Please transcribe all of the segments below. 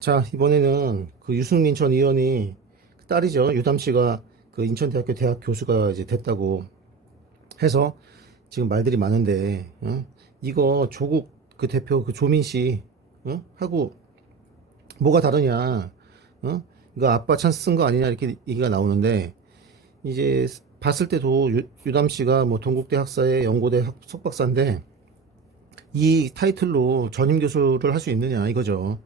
자, 이번에는 그 유승민 전 의원이 딸이죠. 유담 씨가 그 인천대학교 대학 교수가 이제 됐다고 해서 지금 말들이 많은데, 어? 이거 조국 그 대표 그 조민 씨, 어? 하고 뭐가 다르냐, 어? 이거 아빠 찬스 쓴 거 아니냐 이렇게 얘기가 나오는데, 이제 봤을 때도 유, 유담 씨가 뭐 동국대 학사의 연고대 학- 석박사인데, 이 타이틀로 전임 교수를 할 수 있느냐 이거죠.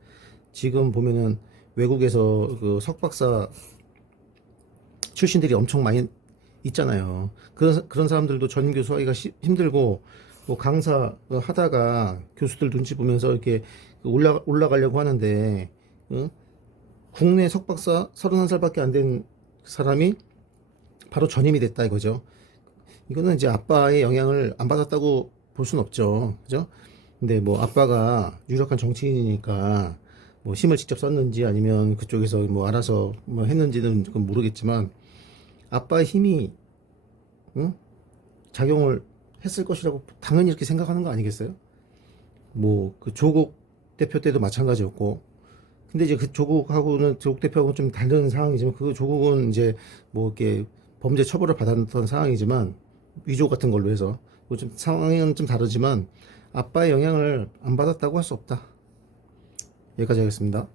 지금 보면은 외국에서 그 석박사 출신들이 엄청 많이 있잖아요. 그런 그런 사람들도 전임 교수 하기가 시- 힘들고 뭐 강사 어, 하다가 교수들 눈치 보면서 이렇게 올라 올라가려고 하는데 응? 국내 석박사 31살밖에 안 된 사람이 바로 전임이 됐다 이거죠. 이거는 이제 아빠의 영향을 안 받았다고 볼 수는 없죠. 그죠? 근데 뭐 아빠가 유력한 정치인이니까 뭐 힘을 직접 썼는지 아니면 그쪽에서 뭐 알아서 뭐 했는지는 그건 모르겠지만 아빠의 힘이 응? 작용을 했을 것이라고 당연히 이렇게 생각하는 거 아니겠어요? 뭐 그 조국 대표 때도 마찬가지였고 근데 이제 그 조국하고는 조국 대표하고는 좀 다른 상황이지만 그 조국은 이제 뭐 이렇게 범죄 처벌을 받았던 상황이지만 위조 같은 걸로 해서 뭐 좀 상황은 좀 다르지만 아빠의 영향을 안 받았다고 할 수 없다. 여기까지 하겠습니다.